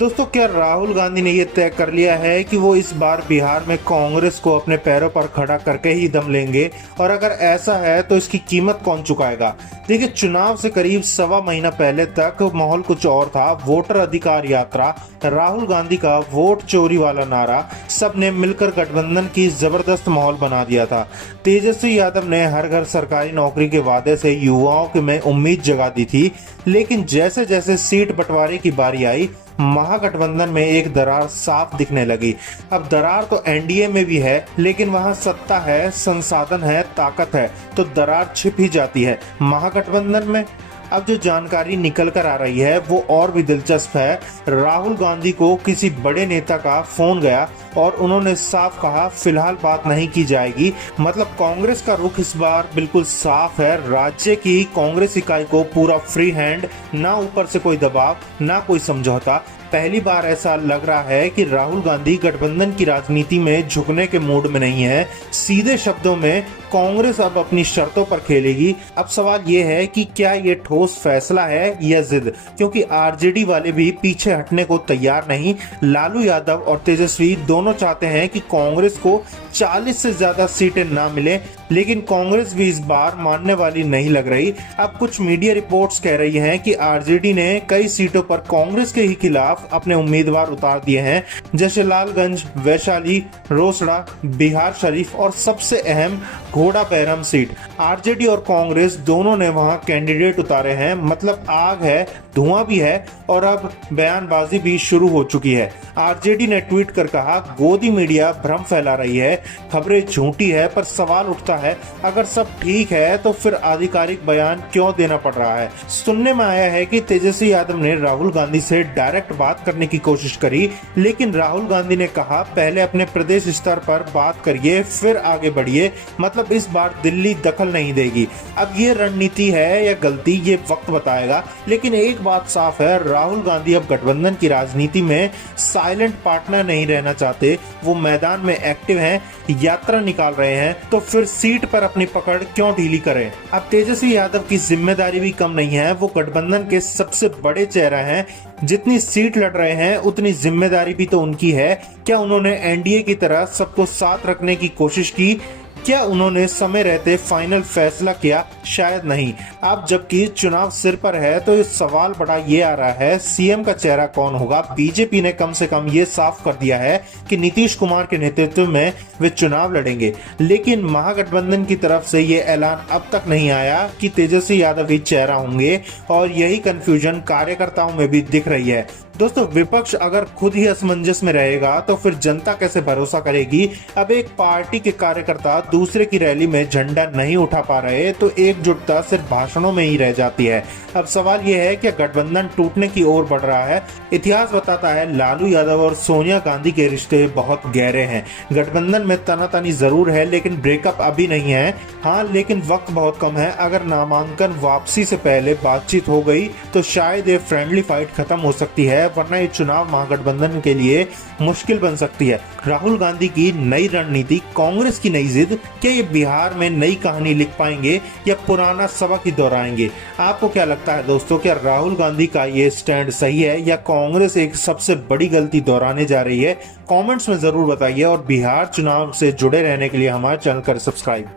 दोस्तों, क्या राहुल गांधी ने ये तय कर लिया है कि वो इस बार बिहार में कांग्रेस को अपने पैरों पर खड़ा करके ही दम लेंगे? और अगर ऐसा है तो इसकी कीमत कौन चुकाएगा? देखिए, चुनाव से करीब सवा महीना पहले तक माहौल कुछ और था। वोटर अधिकार यात्रा, राहुल गांधी का वोट चोरी वाला नारा, सब ने मिलकर गठबंधन की जबरदस्त माहौल बना दिया था। तेजस्वी यादव ने हर घर सरकारी नौकरी के वादे से युवाओं में उम्मीद जगा दी थी, लेकिन जैसे जैसे सीट बंटवारे की बारी आई, महागठबंधन में एक दरार साफ दिखने लगी। अब दरार तो एनडीए में भी है, लेकिन वहां सत्ता है, संसाधन है, ताकत है, तो दरार छिप ही जाती है महागठबंधन में। अब जो जानकारी निकल कर आ रही है वो और भी दिलचस्प है। राहुल गांधी को किसी बड़े नेता का फोन गया और उन्होंने साफ कहा फिलहाल बात नहीं की जाएगी। मतलब कांग्रेस का रुख इस बार बिल्कुल साफ है। राज्य की कांग्रेस इकाई को पूरा फ्री हैंड, ना ऊपर से कोई दबाव, ना कोई समझौता। पहली बार ऐसा लग रहा है कि राहुल गांधी गठबंधन की राजनीति में झुकने के मूड में नहीं है। सीधे शब्दों में कांग्रेस अब अपनी शर्तों पर खेलेगी। अब सवाल ये है कि क्या ये ठोस फैसला है या जिद, क्योंकि आरजेडी वाले भी पीछे हटने को तैयार नहीं। लालू यादव और तेजस्वी दोनों चाहते हैं कि कांग्रेस को 40 से ज्यादा सीटें ना मिले, लेकिन कांग्रेस भी इस बार मानने वाली नहीं लग रही। अब कुछ मीडिया रिपोर्ट्स कह रही हैं कि आरजेडी ने कई सीटों पर कांग्रेस के ही खिलाफ अपने उम्मीदवार उतार दिए हैं, जैसे लालगंज, वैशाली, रोसड़ा, बिहार शरीफ और सबसे अहम घोड़ा बहरम सीट। आरजेडी और कांग्रेस दोनों ने वहां कैंडिडेट उतारे हैं। मतलब आग है, धुआं भी है और अब बयानबाजी भी शुरू हो चुकी है। आरजेडी ने ट्वीट कर कहा, गोदी मीडिया भ्रम फैला रही है, खबरें झूठी है। पर सवाल उठता है, अगर सब ठीक है तो फिर आधिकारिक बयान क्यों देना पड़ रहा है? सुनने में आया है कि तेजस्वी यादव ने राहुल गांधी से डायरेक्ट बात करने की कोशिश करी, लेकिन राहुल गांधी ने कहा पहले अपने प्रदेश स्तर पर बात करिए, फिर आगे बढ़िए। मतलब इस बार दिल्ली दखल नहीं देगी। अब ये रणनीति है या गलती, ये वक्त बताएगा। लेकिन एक बात साफ है, राहुल गांधी अब गठबंधन की राजनीति में साइलेंट पार्टनर नहीं रहना चाहते। वो मैदान में एक्टिव हैं, यात्रा निकाल रहे हैं, तो फिर सीट पर अपनी पकड़ क्यों ढीली करें? अब तेजस्वी यादव की जिम्मेदारी भी कम नहीं है। वो गठबंधन के सबसे बड़े चेहरा हैं। जितनी सीट लड़ रहे हैं उतनी जिम्मेदारी भी तो उनकी है। क्या उन्होंने एनडीए की तरह सबको साथ रखने की कोशिश की? क्या उन्होंने समय रहते फाइनल फैसला किया? शायद नहीं। अब जबकि चुनाव सिर पर है तो इस सवाल बड़ा ये आ रहा है, सीएम का चेहरा कौन होगा? बीजेपी ने कम से कम ये साफ कर दिया है कि नीतीश कुमार के नेतृत्व में वे चुनाव लड़ेंगे, लेकिन महागठबंधन की तरफ से ये ऐलान अब तक नहीं आया कि तेजस्वी यादव ही चेहरा होंगे। और यही कंफ्यूजन कार्यकर्ताओं में भी दिख रही है। दोस्तों, विपक्ष अगर खुद ही असमंजस में रहेगा तो फिर जनता कैसे भरोसा करेगी? अब एक पार्टी के कार्यकर्ता दूसरे की रैली में झंडा नहीं उठा पा रहे तो एकजुटता सिर्फ भाषणों में ही रह जाती है। अब सवाल यह है कि गठबंधन टूटने की ओर बढ़ रहा है। इतिहास बताता है लालू यादव और सोनिया गांधी के रिश्ते बहुत गहरे हैं। गठबंधन में तनातनी जरूर है, लेकिन ब्रेकअप अभी नहीं है। हाँ, लेकिन वक्त बहुत कम है। अगर नामांकन वापसी से पहले बातचीत हो गई तो शायद ये फ्रेंडली फाइट खत्म हो सकती है, वरना ये चुनाव महागठबंधन के लिए मुश्किल बन सकती है। राहुल गांधी की नई रणनीति, कांग्रेस की नई जिद, क्या ये बिहार में नई कहानी लिख पाएंगे या पुराना सबक ही दोहराएंगे? आपको क्या लगता है दोस्तों, क्या राहुल गांधी का ये स्टैंड सही है या कांग्रेस एक सबसे बड़ी गलती दोहराने जा रही है? कमेंट्स में जरूर बताइए और बिहार चुनाव से जुड़े रहने के लिए हमारे चैनल को सब्सक्राइब